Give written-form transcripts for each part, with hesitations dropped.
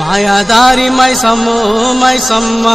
మాయాదారి మైసమ్మో మైసమ్మ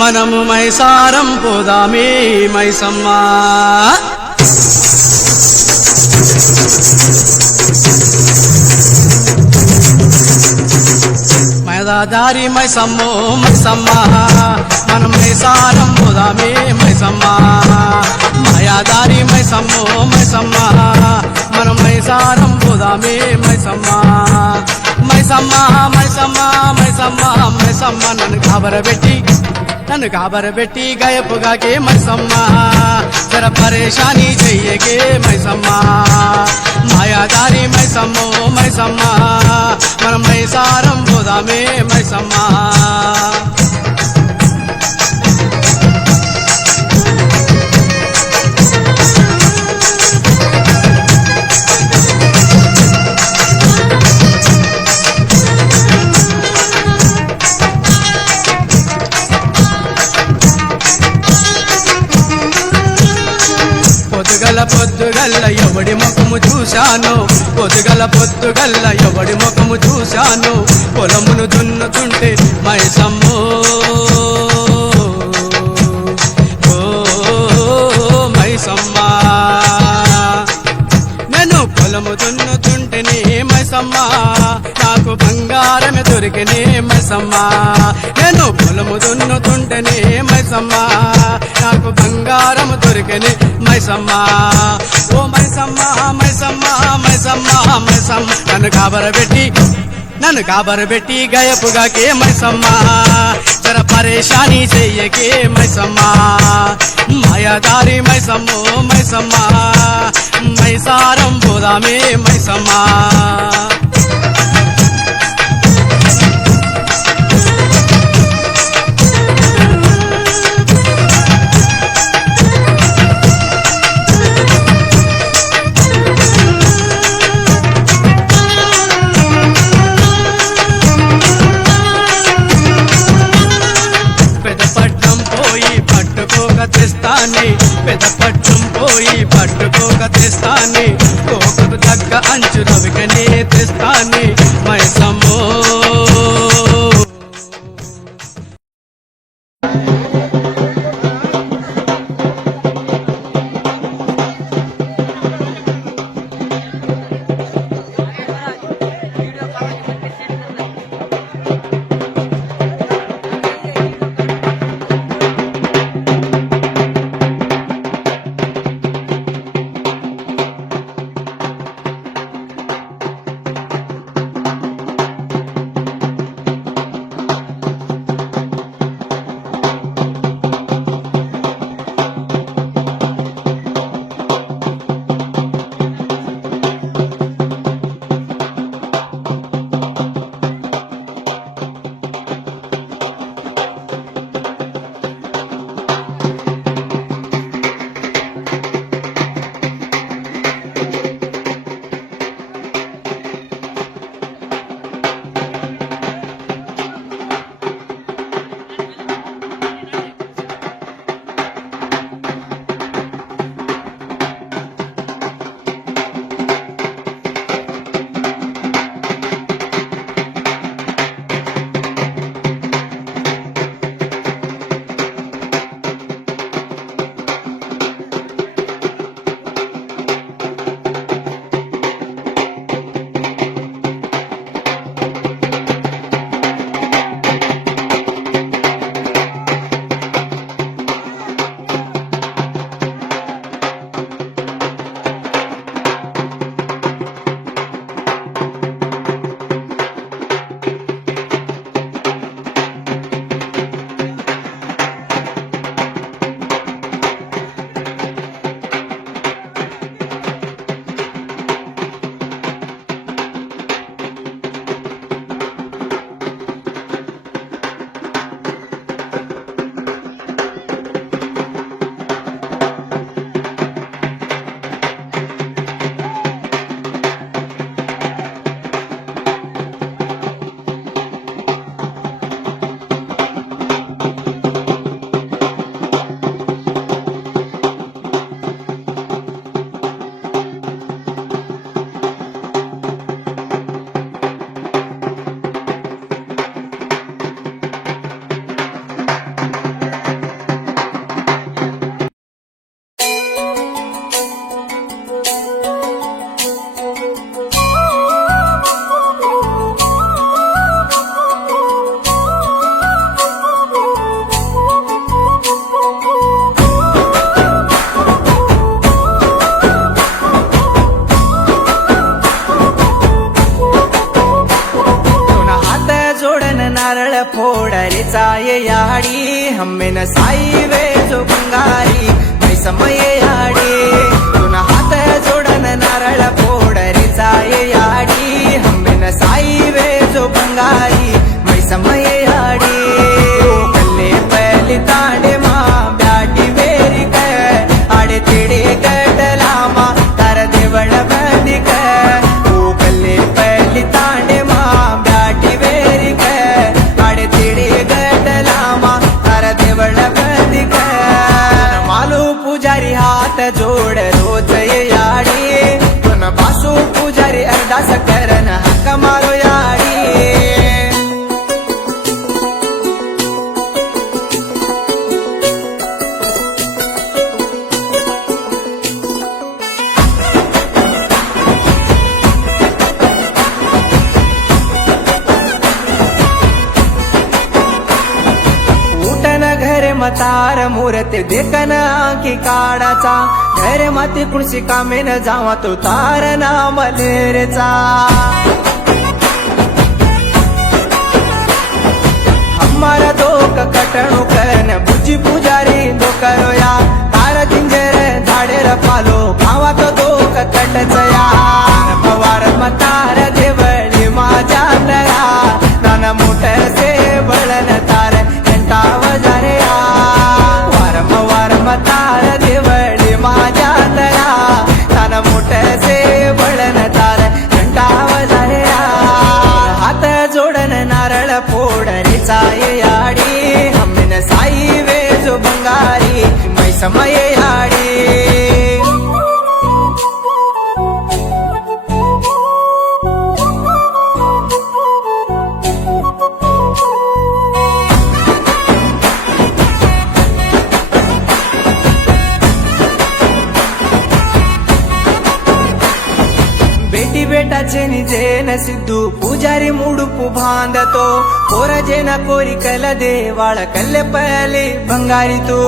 మనము మైసారం పోదామే మైసమ్మ మాయాదారి మైసమ్మో మైసమ్మ మనం మైసారం పోదామే మైసమ్మ మాయాదారి మైసమ్మో మైసమ్మ మనం మైసారం పోదామే మైసమ్మ మైసమ్మ మైసమ్మ మైసమ్మ మైసమ్మ నన్ను కాబరబెట్టి గయపుగాకే మైసమ్మ జర పరేషాని చెయ్యకే మైసమ్మ మాయాదారి మైసమ్మో మైసమ్మ మనం మైసారం పోదామే మైసమ్మ పొద్దుగల్ల ఎవడి ముఖము చూశాను పొద్దుగల్ల ఎవడి ముఖము చూశాను పొలమును దున్నుతుంటే మైసమ్మో మైసమ్మ నేను పొలము దున్నుతుంటేనే మైసమ్మ నాకు బంగారమే దొరికినే మైసమ్మ నేను పొలము దున్నుతుంటేనే మైసమ్మ నాకు బంగారము దొరికినే మైసమ్మ ఓ మైసమ్మ మైసమ్మ మైసమ్మ మైసమ్మ నన్ను కాబరబెట్టి గయపుగాకే మైసమ్మ జర పరేషాని చెయ్యకే మైసమ్మ మాయాదారి మైసమ్మో మైసమ్మ మైసారం పోదామే మైసమ్మ పెదపట్నం పోయి పట్టుకోక తెస్తానే కోకకు తగ్గ అంచు రవికనే తెస్తానే మైసమ్మో ये याडी हम्मे न साई वे जो बंगारी मै समय याडी तुना हात जोडन नारळ फोडरीचा ये याडी हम्मे न साई वे जो बंगारी मै समय याडी कल्ले पहली तांडे मा ब्याटी वेरी क आडे तेडे गडला मा तार देवळ बंदी क ओ कल्ले पहली तांडे मा ब्याटी वेरी क आडे तेडे गडला मा तार देवळ बंदी क मालू पुजारी हात जोड रोज ये याडी तुन बासू पुजारी अरदास करन हक्क मारो याडी मतार मूर्ती देखन आखी काढाचा घर माती कुणसी कामे न जावा तो तार ना मलेरचा हमारा दोक कटणू करन बुजी पुजारी दो करोया तार जिंजर झाडेर पालो गावा तो दोक कटचया पवार मतार देवळी माझ्या तया नाना मोटर से बळन तार घंटा वजारे तार देवळी माझ्या तया ताना मोठ से बळन तार घंटा वजारे हात जोडन नारळ फोडरीचा ये याडी हम्मेन साई वे जो बंगारी मै समय याडी बेटाचे निजेन सिद्धू पुजारी मुडुपु बांधतो पोर जेना कोरी कल देवाळ कल्ले पहले बंगारी तो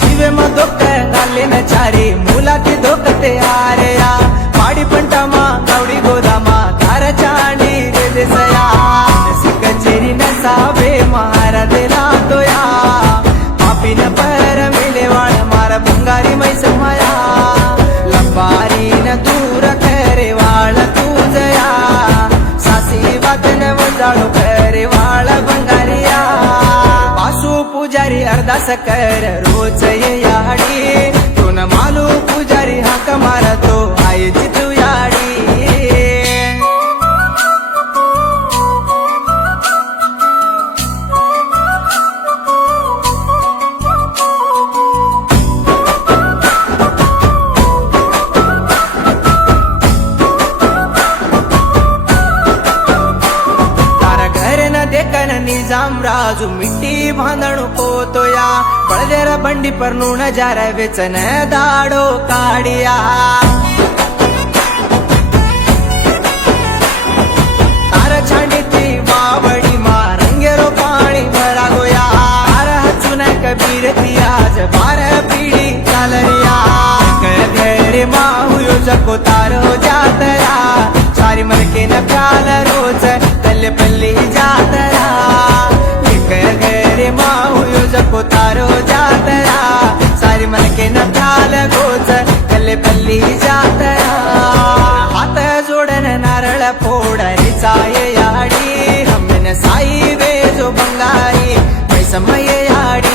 जीवे म दोक गाले न चारी मुलाती दोकते आरेया पाडी पंटामा गावडी गोदामा तार चांडी रे देसया सिकचेरी न सावे महारा देला तोया पापी न पर मिले वाळ मार बंगारी मै समया लंबारी न दूर करे वाळ तुझया सासी वादन वजाळू करे वाळ बंगारिया पासू पुजारी अरदास कर रोज ये याडी तुन मालू पुजारी हाक मारतो आई जितू याडी निजाम राजू मिट्टी बांधणू पोतोया बळदेर बंडी पर नून जार वेचन दाडो काढिया तार छांडीती बावडी मा रंगेरो पाणी भरा गोया तार हचून कबीर ती आज 12 पिढी चालरिया घेरे माहू जको तारो जातया सारी मलके न प्याल रोज तल्ले पल्ली जातरा घरे माहू जको तारो जातरा सारी मलके न प्याल रोज तल्ले पल्ली जातरा हात जोडन नारळ फोडरीचा ये याडी हम्मेन साई वे जो बंगारी मै समय याडी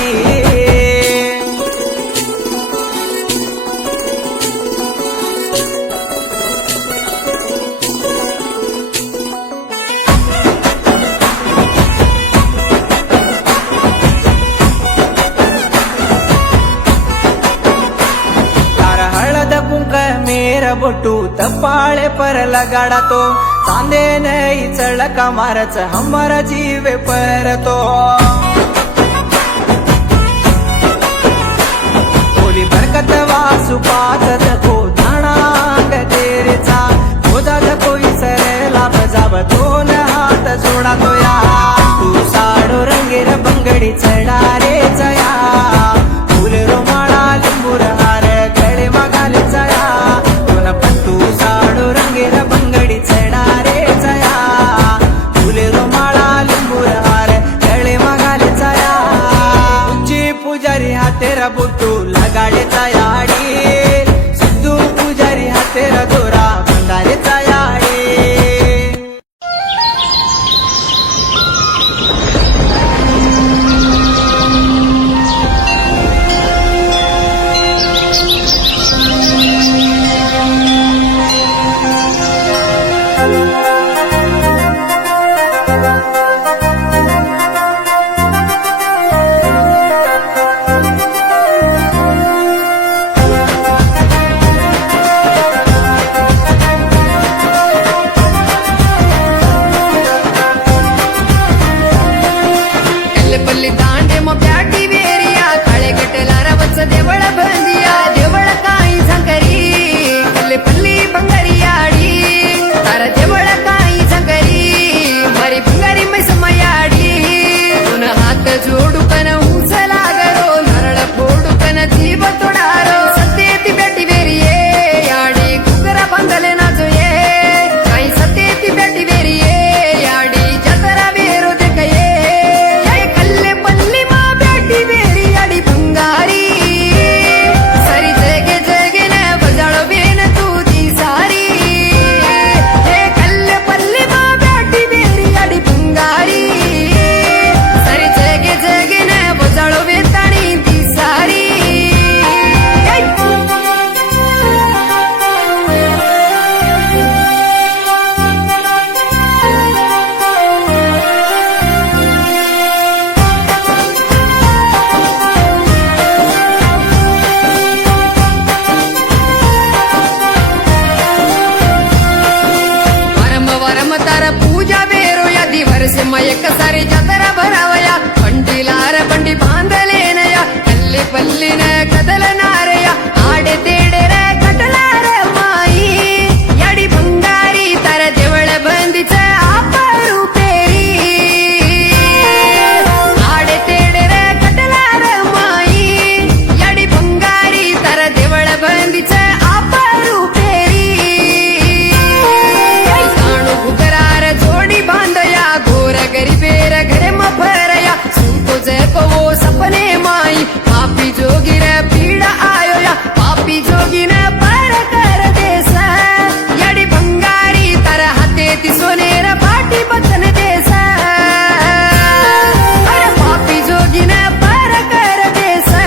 बोटू तपाळे पर लगाडा तो चांदे नहीं चळका मारच हमारा जीवे परतो बोली बरकत वासु पाचत को धाणांग तेरेचा खोजा कोई सरला बजाव तो न हात जोडा तो या तू साडो रंगेर बंगडी चढा रे चया फुल रोमाळा लिंबूर हार गळे मागाले चया पत्तू साडो रंगेर बंगडी चढा रे चया हातेर बुट्टू लगाडेचा याडी सिद्धू पुजारी हातेर दोरा भंडारेचा याडी पल्ली दांडे मग प्याटी वेरिया काळे गटला रवच देवळ बंदिया देवळ काही झंकरी कल्ले पल्ली बंगारी आडी तार देवळ काही झंकरी मारी बंगारी मै समयाडी उन हात जोडू कन उंच लागरो नारळ फोडू कन जीव तोडारो सत्य ती बेटी वेरिये याडी कुकरा बांधले नाचो ये काही सत्य ती बेटी वेरिये याडी जतरा वेरो देखये पूजा बेरो या दिवस मयक सारी जतरा भरावया पंडीलार पंडी बांधले नया कल्ले पल्ली न कदल नारया आडे तेडे रे कटलार माई याडी बंगारी तर देवळ बंदीच आपरू पेरी आडे तेडे रे कटलार माई याडी बंगारी तर देवळ बंदीच आपरू पेरी जोडी बांधया गोर गरीबेर घरे मफरया सुको जको वो सपने माई पापी जोगिर पीड़ा आयो या पापी जोगिन पर कर देसा याडी बंगारी तर हाते ती सोनेर पाटी बचन देसा अरे पापी जोगिन पर कर देसा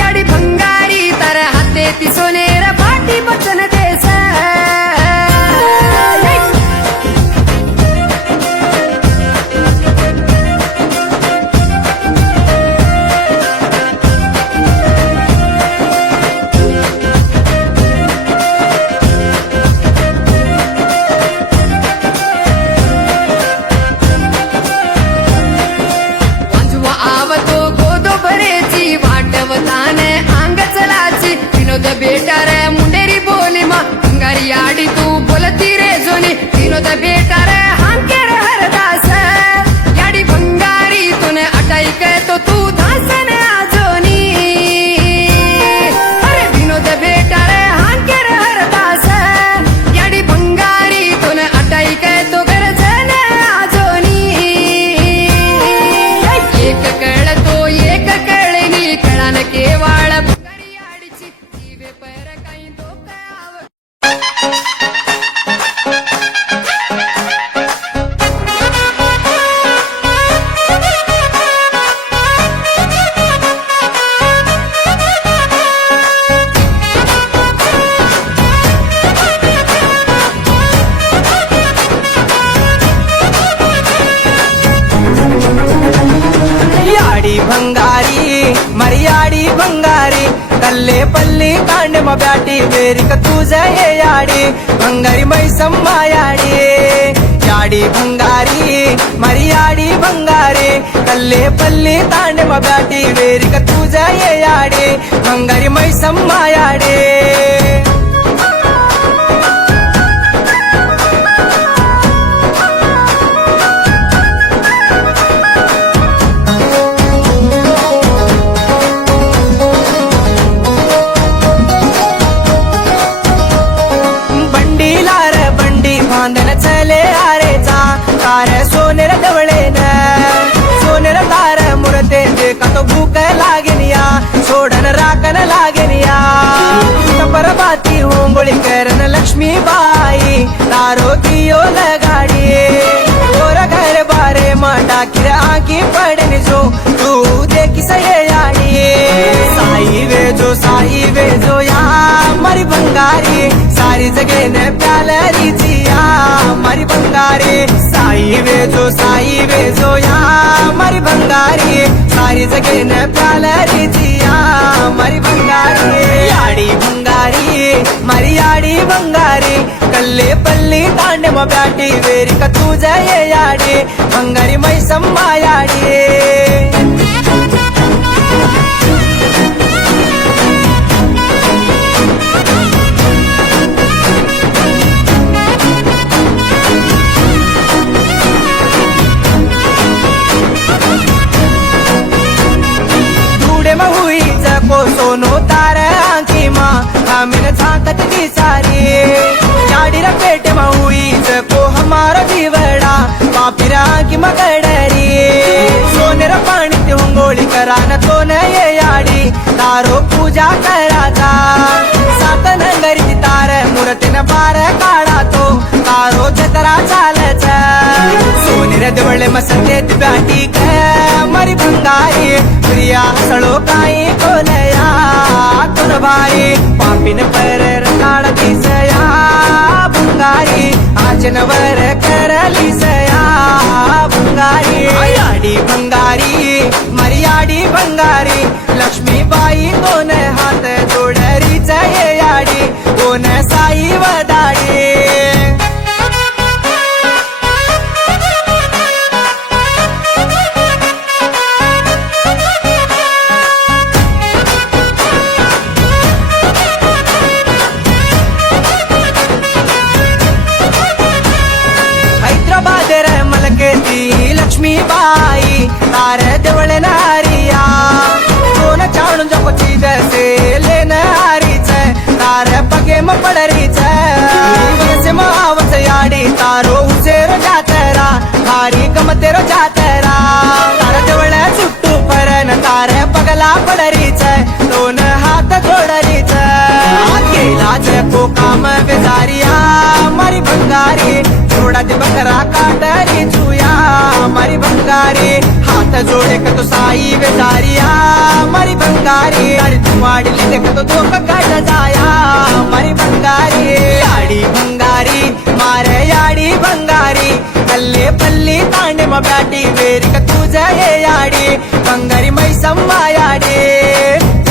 याडी बंगारी तर हाते ती सोनेर पाटी बचन देसा बेटार मुंडेरी बोली मा बंगारी आडी तू बोलती रे जोनी विनोद बेटार हांकेर हरदास याडी बंगारी तूने अटाईक तो तू धासन आजोनी अरे विनोद बेटार हांकेर हरदास याडी बंगारी तूने अटाईक तो गरजन आजोनी एक कळ तो एक कळणी कळान केवाळ भंगारी मर्याडी भंगारी कल्ले पल्ली तांडे म ब्याटी बेरिक तुझ ये याडी भंगारी मैसम्मा याडी याडी भंगारी मर्याडी भंगारी कल्ले पल्ली तांडे म ब्याटी बेरिक तुझ ये याडी भंगारी मैसम्मा याडी गगन लागेन या परबाती होंगोळीकरन लक्ष्मीबाई तारो दियो लगाडी गोर घर बारे मांडा किर आगी पडन जो तू देखी सये याडी साई वेजो या मारी बंगारी सारी जगे ने प्यालरी जिया मारी बंगारी साई वेजो या मारी बंगारी सारी जगे ने प्यालरी जिया मारी बंगारी याडी बंगारी मारी याडी बंगारी कल्ले पल्ली तांडे म ब्याटी वेरी का तू जये याडी बंगारी मैसम्मा याडी सोनो तार आंकी मा हमें झांकत दी सारी याडी रा पेट मा हुई को हमारा दीवड़ा पापिरा की मगडरी सोने रा पाणी ते होंगोळी करा न तो न ये याडी तारो पूजा कराचा सात नंगरी तार मूर्ती न बार काढा तो तारो जतरा चालचा सोने रा देवळे मसंते ब्याटी मारी बंगारी प्रिया सळो काही कोलया तुन भाई पापिन पर काढ दिसया बंगारी आजनवर करली सया बंगारी याडी बंगारी मर्याडी बंगारी लक्ष्मीबाई दोन हात जोडरीच ये याडी कोण साई वदाडी लक्ष्मीबाई तार देवळ नारिया सोन चाणू जको चीज से लेन हारीच तार पगे म पडरीच वरसे मावच याडी तारो उसेर जातरा हारी गमतेरो जातरा तार देवळ सुट्टू परन तार पगला पडरीच दोन हात जोडरीच केला जको काम बेजारिया मारी बंगारी जोडा दे बकरा काटरी जुया मारी बंगारी हाथ जोड़े का तो साई बेजारिया मारी बंगारी अरे तू वाडली देख तो धोक काट जाया मारी बंगारी याडी बंगारी मारे याडी बंगारी कल्ले पल्ली तांडे म ब्याटी वेरी का तुझे ये याडी बंगारी मैसम्मा याडी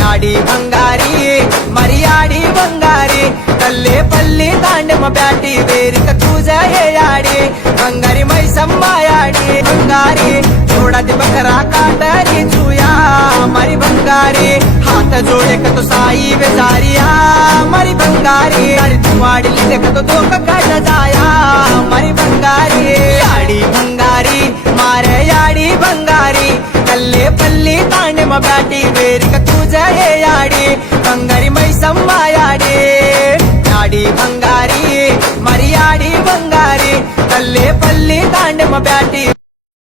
याडी बंगारी मारी याडी बंगारी कल्ले पल्ली तांडे म ब्याटी वेरी का तुझे ये याडी बंगारी मैसम्मा याडी बंगारी जोड़ा दे बकरा काटरी जुया मारी बंगारी हाथ जोड़े का तो साई बेजारिया मारी बंगारी अरे तू वाडली देख तो धोक काट जाया मारी बंगारी याडी बंगारी मारे याडी बंगारी कल्ले पल्ली तांडे म ब्याटी वेरी का तुझे ये याडी बंगारी मैसम्मा याडी याडी बंगारी मारी याडी बंगारी कल्ले पल्ली तांडे म ब्याटी